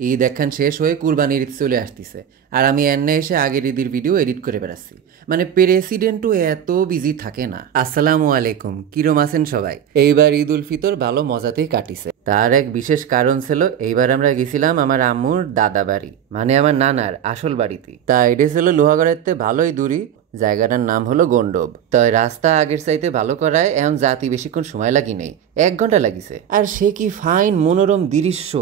ঈদ একখান শেষ হয়ে কুরবানির ঈদ চলে আসতেছে, আর আমি এনে এসে আগের ঈদের ভিডিও এডিট করে বেড়াচ্ছি। মানে প্রেসিডেন্টও এত বিজি থাকে না। আসসালামু আলাইকুম, কিরম আছেন সবাই? এইবার ঈদ উল ফিতর ভালো মজাতেই কাটিছে। তার এক বিশেষ কারণ ছিল, এইবার আমরা গেছিলাম আমার আম্মুর দাদা বাড়ি, মানে আমার নানার আসল বাড়িতে। তা এটা ছিল লোহাগড়ার ভালোই দূরী। জায়গাটার নাম হলো গন্ডব। তাই রাস্তা আগের চাইতে ভালো করায় এখন জাতি বেশিক্ষণ সময় লাগি নেই, 1 ঘন্টা লাগিছে। আর সে কি ফাইন মনোরম দৃশ্য,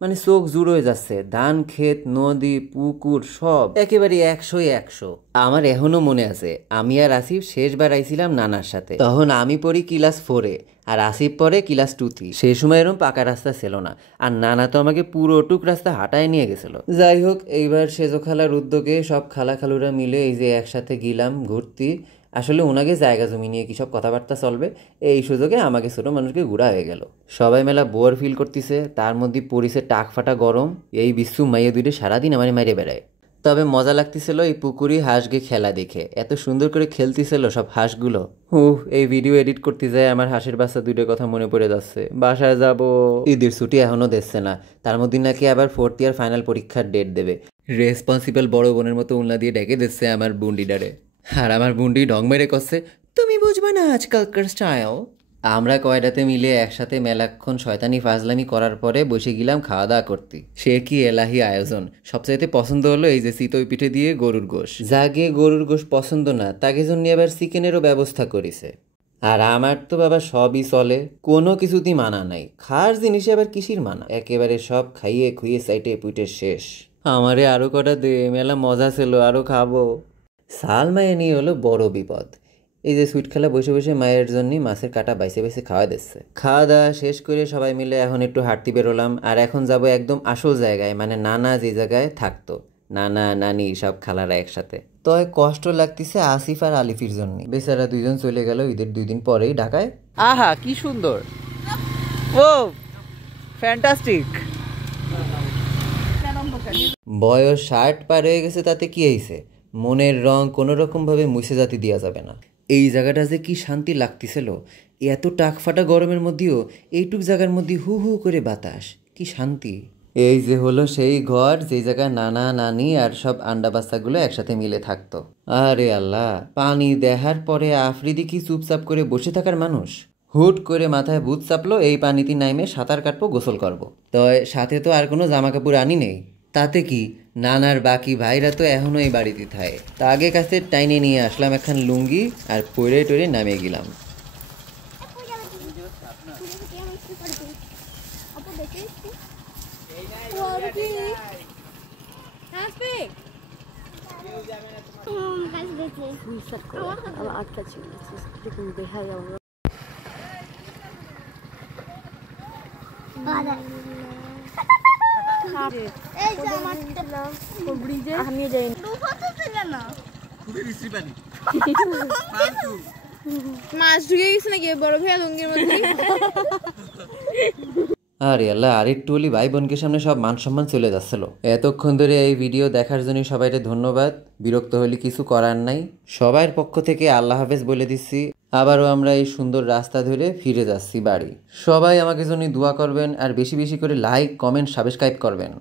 মানে চোখ জুড়ে যাচ্ছে। ধান ক্ষেত, নদী, পুকুর সব একেবারে 100-100। আমার এখনো মনে আছে, আমি আর আসিফ শেষবার আইছিলাম নানার সাথে। তখন আমি পড়ি ক্লাস 4-এ, আর আসিফ পড়ে ক্লাস 2-তে। সেই সময় এরকম পাকা রাস্তা ছিল না, আর নানা তো আমাকে পুরোটুক রাস্তা হাঁটায় নিয়ে গেছিল। যাই হোক, এইবার সেজো খালার উদ্যোগে সব খালা খালুরা মিলে এই যে একসাথে গেলাম ঘুরতে। আসলে ওনাকে জায়গা জমি নিয়ে কি সব কথাবার্তা চলবে, এই সুযোগে আমাকে ছোট মানুষকে ঘুরা হয়ে গেল। সবাই মেলা বোর ফিল করতেছে, তার মধ্যে পরিছে টাক ফাটা গরম। এই বিশ্ব মাইয়ে দুইটা সারাদিন আমার মাইরে বেড়ায়। তবে মজা লাগতেছিল এই পুকুরি হাঁসকে খেলা দেখে, এত সুন্দর করে খেলতেছিল সব হাঁসগুলো। এই ভিডিও এডিট করতে যায় আমার হাঁসের বাচ্চা দুইটার কথা মনে পড়ে যাচ্ছে। বাসায় যাব, ঈদের ছুটি এখনো দিচ্ছে না, তার মধ্যে নাকি আবার 4th ইয়ার ফাইনাল পরীক্ষার ডেট দেবে। রেসপন্সিবল বড় বোনের মতো উল্লা দিয়ে ডেকে দিচ্ছে আমার বুন্ডিডারে। আর আমার বুন্ডি ঢং মেরে করছে, তুমি বুঝবে না আজকালকার স্টাইল। আমরা কয়টাতে মিলে একসাথে মেলাক্ষণ শয়তানি ফাজলামি করার পরে বসে গেলাম খাওয়া দাওয়া করতে। সে কি এলাহি আয়োজন! সবচাইতে পছন্দ হলো এই যে চিতই পিঠে দিয়ে গরুর গোশ। যাকে গরুর গোশ পছন্দ না, তাকে জন্য আবার চিকেনেরও ব্যবস্থা করেছে। আর আমার তো বাবা সবই চলে, কোনো কিছুতেই মানা নাই। খার জিনিসে আবার কিসির মানা, একেবারে সব খাইয়ে খুইয়ে সাইটে পুইটে শেষ। আমারে আরো কটা দে, মেলা মজা ছিল, আরো খাবো। সাল মায়ে নিয়ে হলো বড় বিপদ। এই যে সুইট খেলা বসে বসে মায়ের জন্য মাছের কাটা বাইসে বাইসে খাওয়া দিচ্ছে। খাওয়া দাওয়া শেষ করে সবাই মিলে এখন একটু হাঁটতে বেরোলাম। আর এখন যাব একদম আসল জায়গায়, মানে নানা যে জায়গায় থাকতো, নানা নানি সব খালারা একসাথে। তো কষ্ট লাগতেছে আসিফ আর আলিফির জন্য। বেচারা দুইজন চলে গেল ঈদের 2 দিন পরেই ঢাকায়। আহা কি সুন্দর, ও ফ্যান্টাস্টিক। বয়স 60 পার হয়ে গেছে, তাতে কি হয়েছে? মনের রং কোনো রকমভাবে মুছে জাতি দেওয়া যাবে না। এই জায়গাটা যে কি শান্তি লাগতেছিল, এত টাক ফাটা গরমের মধ্যেও এইটুক জায়গার মধ্যে হু হু করে বাতাস, কি শান্তি। এই যে হলো সেই ঘর, যেই জায়গায় নানা নানি আর সব আন্ডা বাচ্চাগুলো একসাথে মিলে থাকতো। আরে আল্লাহ, পানি দেখার পরে আফ্রিদি কি চুপচাপ করে বসে থাকার মানুষ? হুট করে মাথায় ভূত চাপলো, এই পানিতে নাইমে সাঁতার কাটবো, গোসল করবো। তয় সাথে তো আর কোনো জামা কাপড় আনি নেই। তাতে কি, নানার বাকি ভাইরা তো এখনো এই বাড়িতে থাকে। তা আগে কাছে টাইনে নিয়ে আসলাম একখান লুঙ্গি, আর পরে টরে নামিয়ে গেলাম। মাছ ঢুকে গেছে নাকি বড় ভাইয়া লুঙ্গির মধ্যে? আরে আল্লাহ, আরেকটু হলি ভাই বোনকে সামনে সব মান সম্মান চলে যাচ্ছিল। এতক্ষণ ধরে এই ভিডিও দেখার জন্য সবাইকে ধন্যবাদ। বিরক্ত হলে কিছু করার নাই। সবার পক্ষ থেকে আল্লাহ হাফেজ বলে দিচ্ছি। আবারও আমরা এই সুন্দর রাস্তা ধরে ফিরে যাচ্ছি বাড়ি। সবাই আমাকে জন্য দোয়া করবেন, আর বেশি বেশি করে লাইক, কমেন্ট, সাবস্ক্রাইব করবেন।